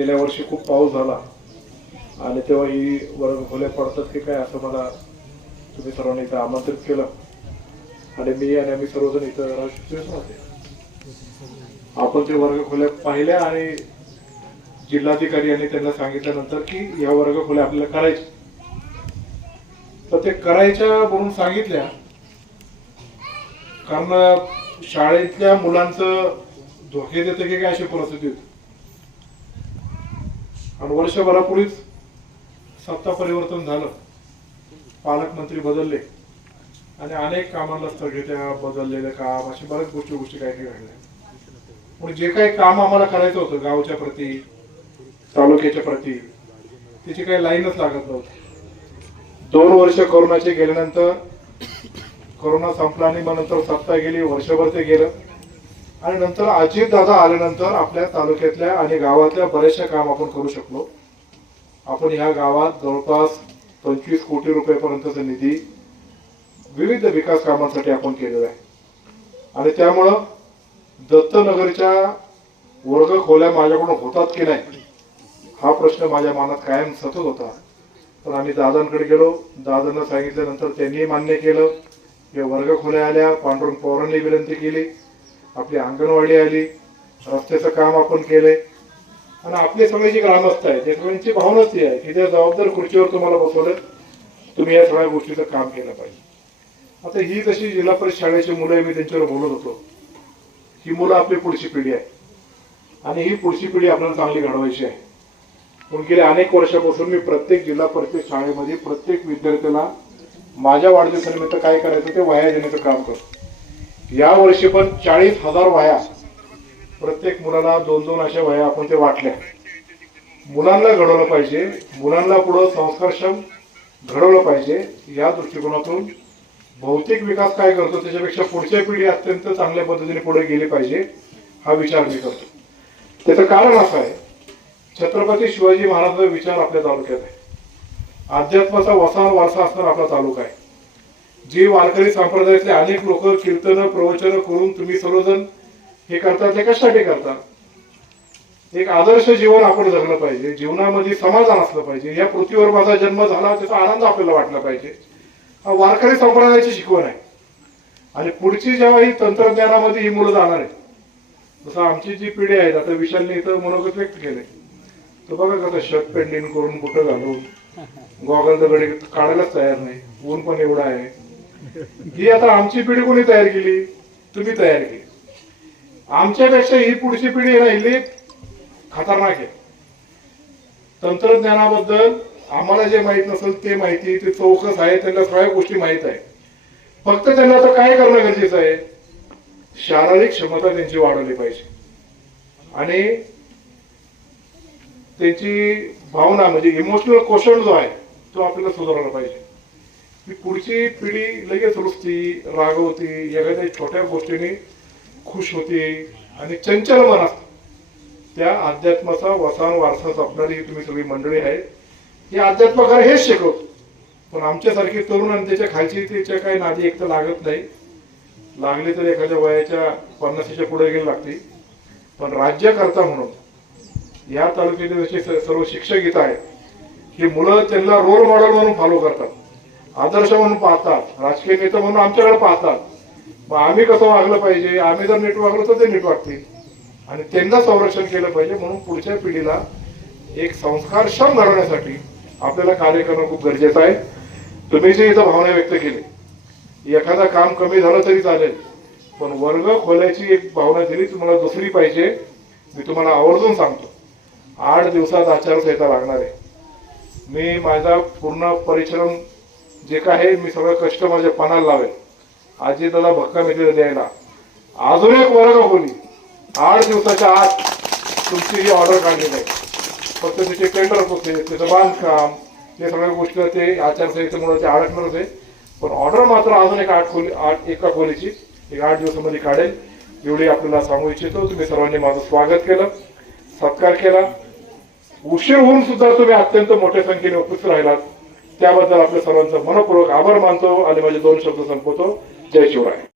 गेल्या वर्षी खूप पाऊस झाला. आणि तेव्हा ही वर्ग खोल्या पडतात की काय असं मला तुम्ही सर्वांनी इथं आमंत्रित केलं. आणि मी आणि आम्ही सर्वजण इथं राहू होते आपण ते वर्ग खोल्या पाहिल्या आणि जिल्हाधिकारी यांनी त्यांना सांगितल्यानंतर की या वर्ग खोल्या आपल्याला करायच्या. तर ते करायच्या म्हणून सांगितल्या. कारण शाळेतल्या मुलांचं धोके देतं की काय अशी परिस्थिती होती. आणि वर्षभरापूर्वीच सत्ता परिवर्तन झालं. पालकमंत्री बदलले. आणि अनेक कामांना स्थगित्या बदललेलं काम अशा बऱ्याच गोष्टी गोष्टी काही काही घडल्या. पण जे काही काम आम्हाला करायचं होतं गावच्या प्रती तालुक्याच्या प्रती त्याची काही लाईनच लागत नव्हती. दोन वर्ष कोरोनाचे गेल्यानंतर कोरोना संपला आणि मग नंतर सत्ता गेली वर्षभर ते गेलं. आणि नंतर अजित दादा आल्यानंतर आपल्या तालुक्यातल्या आणि गावातल्या बऱ्याचशा काम आपण करू शकलो. आपण ह्या गावात जवळपास पंचवीस कोटी रुपयापर्यंतचा निधी विविध विकास कामांसाठी आपण केलेला आहे. आणि त्यामुळं दत्तनगरच्या वर्ग खोल्या माझ्याकडून होतात की नाही हा प्रश्न माझ्या मनात कायम सतत होता. पण आम्ही दादांकडे गेलो. दादांना सांगितल्यानंतर त्यांनी मान्य केलं. या वर्ग खोल्या आल्या. पांडुरंग पवारांनी विनंती केली. आपली अंगणवाडी आली रस्त्याचं काम आपण केलंय. आणि आपले सगळे जे ग्रामस्थ आहेत त्या सगळ्यांची भावनाच ती आहे की त्या जबाबदार खुर्चीवर तुम्हाला बसवलं तुम्ही या सगळ्या गोष्टीचं काम केलं पाहिजे. आता ही जशी जिल्हा परिषद शाळेची मुलं आहे मी त्यांच्यावर बोलत होतो. ही मुलं आपली पुढची पिढी आहे. आणि ही पुढची पिढी आपल्याला चांगली घडवायची आहे. म्हणून गेल्या अनेक वर्षापासून मी प्रत्येक जिल्हा परिषद शाळेमध्ये प्रत्येक विद्यार्थ्याला माझ्या वाढदिवसानिमित्त काय करायचं ते वह्या देण्याचं काम करतो. या वर्षी पण चाळीस हजार वया प्रत्येक मुलाला दोन दोन अशा वया आपण ते वाटल्या. मुलांना घडवलं पाहिजे मुलांना पुढं संस्कारक्षम घडवलं पाहिजे या दृष्टिकोनातून भौतिक विकास काय करतो त्याच्यापेक्षा पुढच्या पिढी अत्यंत चांगल्या पद्धतीने पुढे गेली पाहिजे हा विचार मी करतो. त्याचं कारण असं आहे छत्रपती शिवाजी महाराजांचा विचार आपल्या तालुक्यात आहे. अध्यात्माचा वसा वारसा असणारा आपला तालुका आहे. जे वारकरी संप्रदायातले अनेक लोक कीर्तन प्रवचन करून तुम्ही सर्वजण हे करता ते कशासाठी करता एक आदर्श जीवन आपण जगलं पाहिजे जीवनामध्ये समाधान असलं पाहिजे या पृथ्वीवर माझा जन्म झाला त्याचा आनंद आपल्याला वाटला पाहिजे. हा वारकरी संप्रदायाची शिकवण आहे. आणि पुढची जेव्हा ही तंत्रज्ञानामध्ये ही मुलं जाणार आहे जसं आमची जी पिढी आहे आता विशालने इथं मनोगत व्यक्त केलंय. तर बघा कसं शर्ट पेंडिंग करून कुठं घालून गॉगल तर काढायलाच तयार नाही ऊन पण एवढा आहे. ही आता आमची पिढी कोणी तयार केली? तुम्ही तयार केली. आमच्यापेक्षा ही पुढची पिढी राहिली ना खतरनाक आहे. तंत्रज्ञानाबद्दल आम्हाला जे माहीत नसेल ते माहिती ते चौकस आहे त्यांना सगळ्या गोष्टी माहीत आहे. फक्त त्यांना आता काय करणं गरजेचं आहे? शारीरिक क्षमता त्यांची वाढवली पाहिजे. आणि त्यांची भावना म्हणजे इमोशनल क्वेश्चन जो आहे तो आपल्याला सुधारला पाहिजे. ही पुढची पिढी लगेच रुचती रागवती एखाद्या छोट्या गोष्टीने खुश होती आणि चंचल मन त्या अध्यात्माचा वसान वारसा जपणारी तुम्ही सगळी मंडळी आहे. ही अध्यात्मकार हेच शिकवतो. पण आमच्यासारखी तरुण आणि त्याच्या खालची त्याच्या काही नादी एक तर लागत नाही. लागली तर एखाद्या वयाच्या पन्नासीच्या पुढे गेली लागते. पण राज्यकर्ता म्हणून या तालुक्यातील जसे सर्व शिक्षक इथं आहेत. ही मुलं त्यांना रोल मॉडेल म्हणून फॉलो करतात. आदर्श म्हणून पाहतात राजकीय नेते म्हणून आमच्याकडे पाहतात. मग आम्ही कसं वागलं पाहिजे? आम्ही जर नीट वागलो तर ते नीट वागतील. आणि त्यांना संरक्षण केलं पाहिजे म्हणून पुढच्या पिढीला एक संस्कारक्षम घडवण्यासाठी आपल्याला कार्य करणं खूप गरजेचं आहे. तुम्ही जे इथं भावना व्यक्त केली एखादा काम कमी झालं तरी चालेल पण वर्ग खोल्याची एक भावना दिली तुम्हाला दुसरी पाहिजे मी तुम्हाला आवर्जून सांगतो. आठ दिवसात आचारसंहिता लागणार आहे. मी माझा पूर्ण परिश्रम जे काय आहे मी सगळं कष्ट माझ्या पणाला लावेल आजी त्याला भक्का मिळेल द्यायला. अजून एक वर्ग खोली. आठ दिवसाच्या आत तुमची ही ऑर्डर काढली नाही फक्त तिचे टेंडर होते त्याचं बांधकाम हे सगळ्या गोष्टी ते आचारसंहितेमुळे ते अडकणार होते पण ऑर्डर मात्र अजून एक आठ खोली आठ एका खोलीची एक आठ दिवसामध्ये काढेल. एवढी आपल्याला सांगू इच्छितो. तुम्ही सर्वांनी माझं स्वागत केलं सत्कार केला. उशीर होऊन सुद्धा तुम्ही अत्यंत मोठ्या संख्येने उपस्थित राहिलात. त्याबद्दल आपल्या सर्वांचं मनपूर्वक आभार मानतो आणि माझे दोन शब्द संपवतो. जय शिवराय.